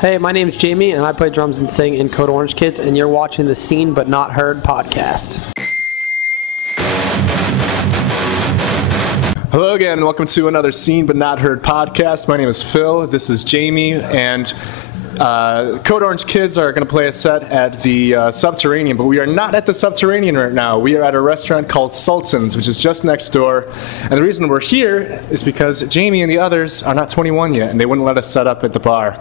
Hey, my name is Jami, and I play drums and sing in Code Orange Kids, and you're watching the Seen But Not Heard podcast. Hello again, and welcome to another Seen But Not Heard podcast. My name is Phil, this is Jami, and Code Orange Kids are going to play a set at the Subterranean, but we are not at the Subterranean right now. We are at a restaurant called Sultan's, which is just next door. And the reason we're here is because Jami and the others are not 21 yet, and they wouldn't let us set up at the bar.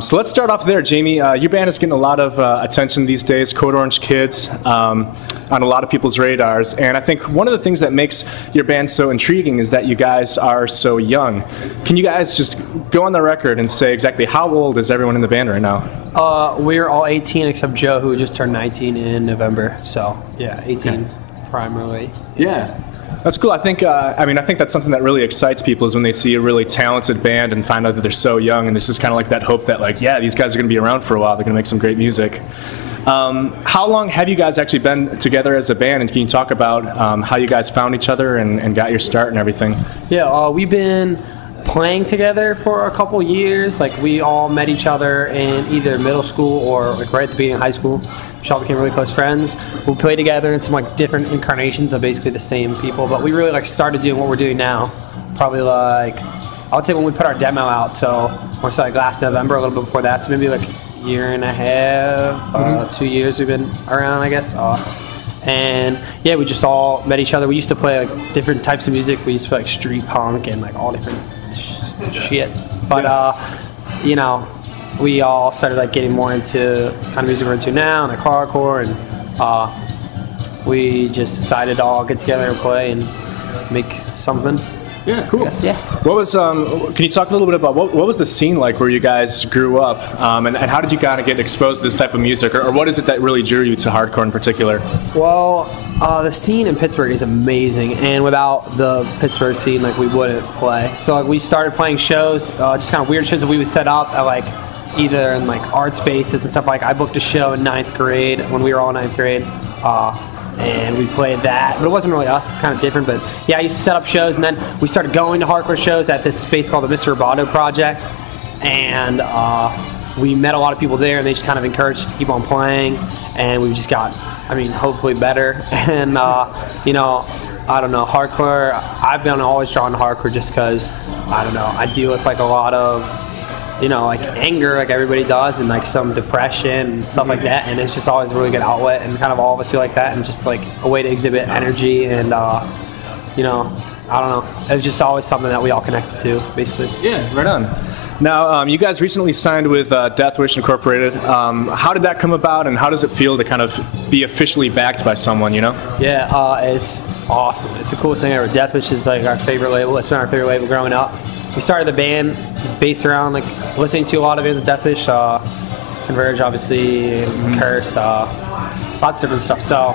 So let's start off there. Jami, your band is getting a lot of attention these days, Code Orange Kids, on a lot of people's radars. And I think one of the things that makes your band so intriguing is that you guys are so young. Can you guys just go on the record and say exactly how old is everyone in the band right now? We're all 18 except Joe, who just turned 19 in November. So, yeah, 18 primarily. Yeah. That's cool. I think that's something that really excites people is when they see a really talented band and find out that they're so young, and there's just kind of like that hope that, like, yeah, these guys are going to be around for a while. They're going to make some great music. How long have you guys actually been together as a band, and can you talk about how you guys found each other and got your start and everything? Yeah, we've been playing together for a couple years. Like, we all met each other in either middle school or like right at the beginning of high school. We all became really close friends. We played together in some like different incarnations of basically the same people, but we really like started doing what we're doing now probably like, I would say when we put our demo out, so we're like last November, a little bit before that, so maybe like a year and a half, 2 years we've been around, I guess. And yeah, we just all met each other. We used to play like different types of music. We used to play like street punk and like all different shit. But you know, we all started like getting more into kind of music we're into now, and like hardcore, and we just decided to all get together and play and make something. Yeah, cool. Guess, yeah. What was? Can you talk a little bit about what was the scene like where you guys grew up, and how did you kind of get exposed to this type of music, or what is it that really drew you to hardcore in particular? Well, the scene in Pittsburgh is amazing, and without the Pittsburgh scene, like, we wouldn't play. So like, we started playing shows, just kind of weird shows that we would set up at like either in like art spaces and stuff. Like, I booked a show in 9th grade when we were all in 9th grade. And we played that, but it wasn't really us. It's kind of different, but yeah, I used to set up shows, and then we started going to hardcore shows at this space called the Mr. Roboto Project, and we met a lot of people there, and they just kind of encouraged us to keep on playing, and we just got, hopefully better, and you know, I don't know, hardcore, I've been always drawn to hardcore just because, I don't know, I deal with like a lot of, you know, like anger, like everybody does, and like some depression and stuff like that, and it's just always a really good outlet, and kind of all of us feel like that, and just like a way to exhibit energy, and you know, I don't know, it was just always something that we all connected to, basically. Yeah, right on. Now, you guys recently signed with Deathwish Incorporated. How did that come about, and how does it feel to kind of be officially backed by someone, you know? Yeah, it's awesome. It's the coolest thing ever. Deathwish is like our favorite label. It's been our favorite label growing up. We started the band based around like listening to a lot of bands with Deathwish, Converge, obviously, Curse, lots of different stuff. So,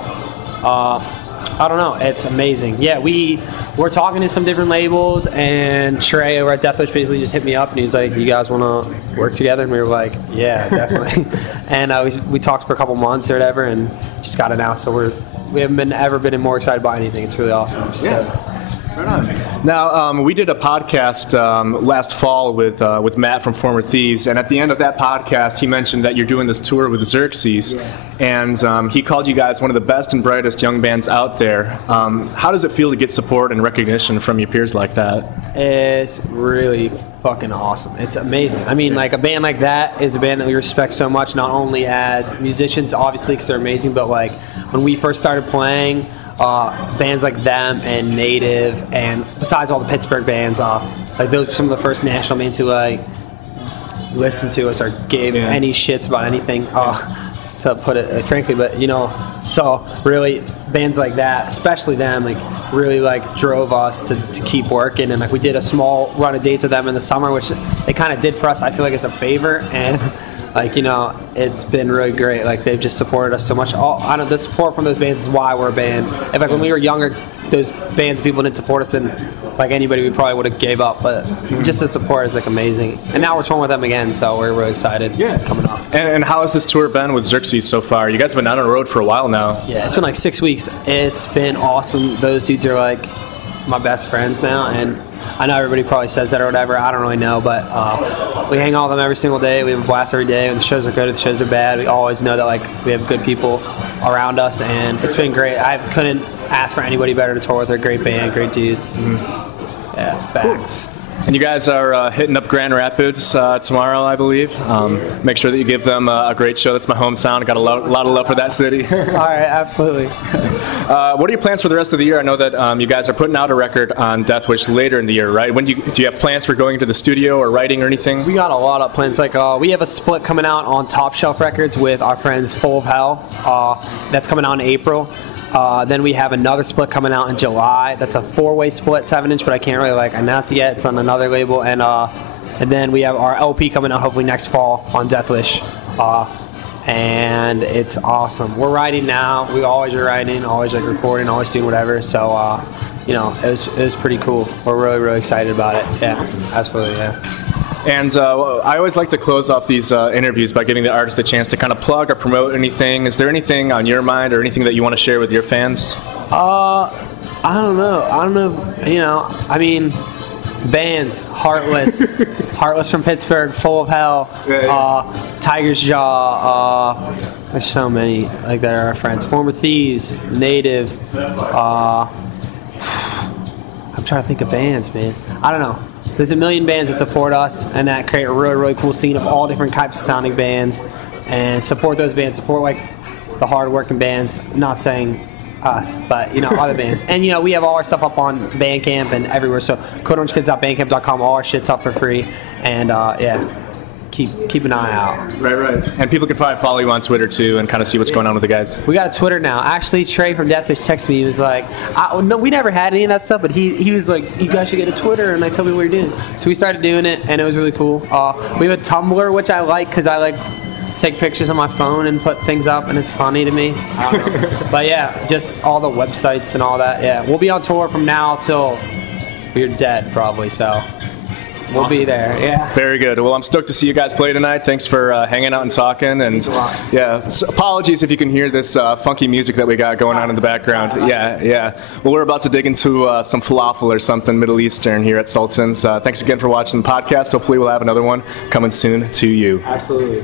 I don't know, it's amazing. Yeah, we're talking to some different labels, and Trey over at Deathwish basically just hit me up, and he was like, "You guys want to work together?" And we were like, "Yeah, definitely." And we talked for a couple months or whatever, and just got announced. So we haven't ever been more excited by anything. It's really awesome. Right on. Now, we did a podcast last fall with Matt from Former Thieves, and at the end of that podcast, he mentioned that you're doing this tour with Xerxes, and he called you guys one of the best and brightest young bands out there. How does it feel to get support and recognition from your peers like that? It's really fucking awesome. It's amazing. I mean, like, a band like that is a band that we respect so much, not only as musicians, obviously, because they're amazing, but like when we first started playing, bands like them and Native, and besides all the Pittsburgh bands, like those were some of the first national bands who like listened to us or gave any shits about anything, to put it frankly. But you know, so really bands like that, especially them, like really like drove us to keep working, and like we did a small run of dates with them in the summer, which they kind of did for us. I feel like it's a favor, and like, you know, it's been really great. Like, they've just supported us so much. The support from those bands is why we're a band. In fact, when we were younger, those bands, people didn't support us, and like anybody, we probably would have gave up. But just the support is like amazing. And now we're touring with them again, so we're really excited. Coming up. And how has this tour been with Xerxes so far? You guys have been out on the road for a while now. Yeah, it's been like 6 weeks. It's been awesome. Those dudes are like my best friends now, and I know everybody probably says that or whatever. I don't really know, but we hang out with them every single day. We have a blast every day. When the shows are good, if the shows are bad, we always know that like we have good people around us, and it's been great. I couldn't ask for anybody better to tour with. They're a great band, great dudes. Yeah, facts. And you guys are hitting up Grand Rapids tomorrow, I believe. Make sure that you give them a great show. That's my hometown. I got a lot of love for that city. All right, absolutely. What are your plans for the rest of the year? I know that you guys are putting out a record on Deathwish later in the year, right? When do you have plans for going to the studio or writing or anything? We got a lot of plans. Like we have a split coming out on Top Shelf Records with our friends Full of Hell. That's coming out in April. Then we have another split coming out in July. That's a 4-way split, 7-inch, but I can't really like announce it yet. It's on another label, and then we have our LP coming out hopefully next fall on Deathwish, and it's awesome. We're writing now. We always are writing, always like recording, always doing whatever. So you know, it was pretty cool. We're really excited about it. Yeah, absolutely. Yeah. And I always like to close off these interviews by giving the artist a chance to kind of plug or promote anything. Is there anything on your mind or anything that you want to share with your fans? I don't know. You know, I mean, bands, Heartless from Pittsburgh, Full of Hell, Tiger's Jaw. There's so many like that are our friends. Former Thieves, Native. I'm trying to think of bands, man. I don't know. There's a million bands that support us and that create a really cool scene of all different types of sounding bands, and support those bands, support like the hard-working bands, not saying us, but you know, other bands. And you know, we have all our stuff up on Bandcamp and everywhere, so codeorangekids.bandcamp.com, all our shit's up for free, and yeah, keep an eye out. Right. And people can probably follow you on Twitter too and kind of see what's going on with the guys. We got a Twitter now. Actually, Trey from Deathwish texted me. He was like, no, we never had any of that stuff, but he was like, you guys should get a Twitter, and I told me what you're doing. So we started doing it, and it was really cool. We have a Tumblr, which I like because I like take pictures on my phone and put things up, and it's funny to me. I don't know. But yeah, just all the websites and all that. Yeah, we'll be on tour from now till we're dead probably, so we'll be there. Yeah. Very good. Well, I'm stoked to see you guys play tonight. Thanks for hanging out and talking. And yeah, so apologies if you can hear this funky music that we got going on in the background. Yeah. Well, we're about to dig into some falafel or something Middle Eastern here at Sultan's. Thanks again for watching the podcast. Hopefully we'll have another one coming soon to you. Absolutely.